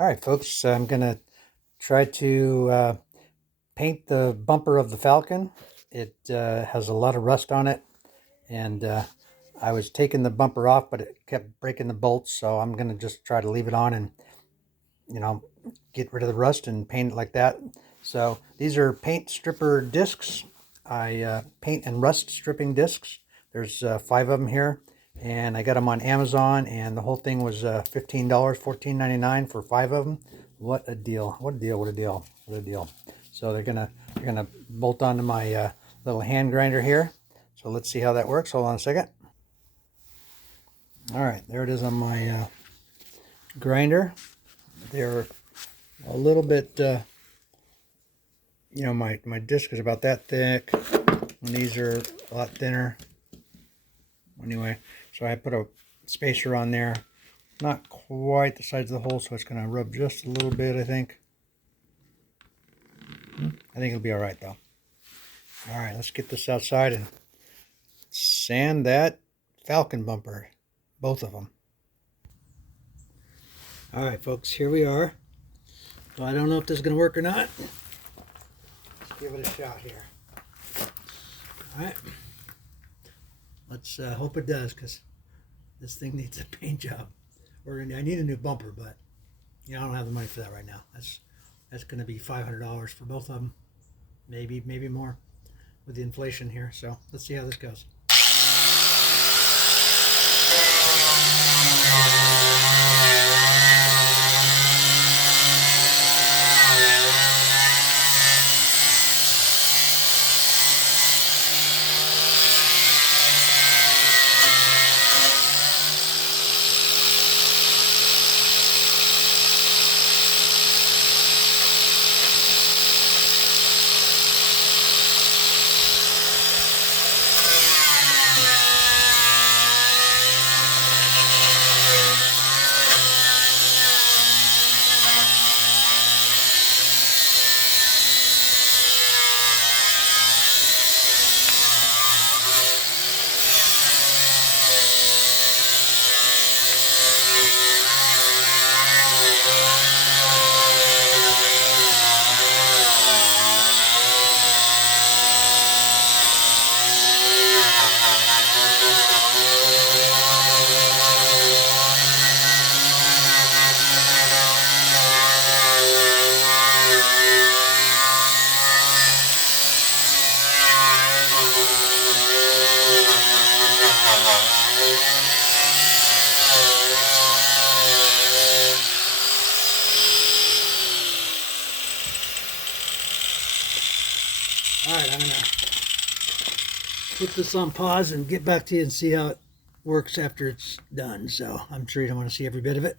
All right, folks, I'm going to try to paint the bumper of the Falcon. It has a lot of rust on it, and I was taking the bumper off, but it kept breaking the bolts, so I'm going to just try to leave it on and, get rid of the rust and paint it like that. So these are paint stripper discs. I paint and rust stripping discs. There's 5 of them here, and I got them on Amazon, and the whole thing was $15, $14.99 for 5 of them. What a deal! What a deal! What a deal! What a deal! So they're gonna bolt onto my little hand grinder here. So let's see how that works. Hold on a second. All right, there it is on my grinder. They're a little bit, my disc is about that thick, and these are a lot thinner. Anyway, so I put a spacer on there, not quite the size of the hole, so it's going to rub just a little bit, I think. I think it'll be all right, though. All right, let's get this outside and sand that Falcon bumper, both of them. All right, folks, here we are. So I don't know if this is going to work or not. Let's give it a shot here. All right. Let's hope it does, because this thing needs a paint job. Or I need a new bumper, but I don't have the money for that right now. That's going to be $500 for both of them, maybe more, with the inflation here. So let's see how this goes. All right, I'm going to put this on pause and get back to you and see how it works after it's done. So I'm sure you don't want to see every bit of it.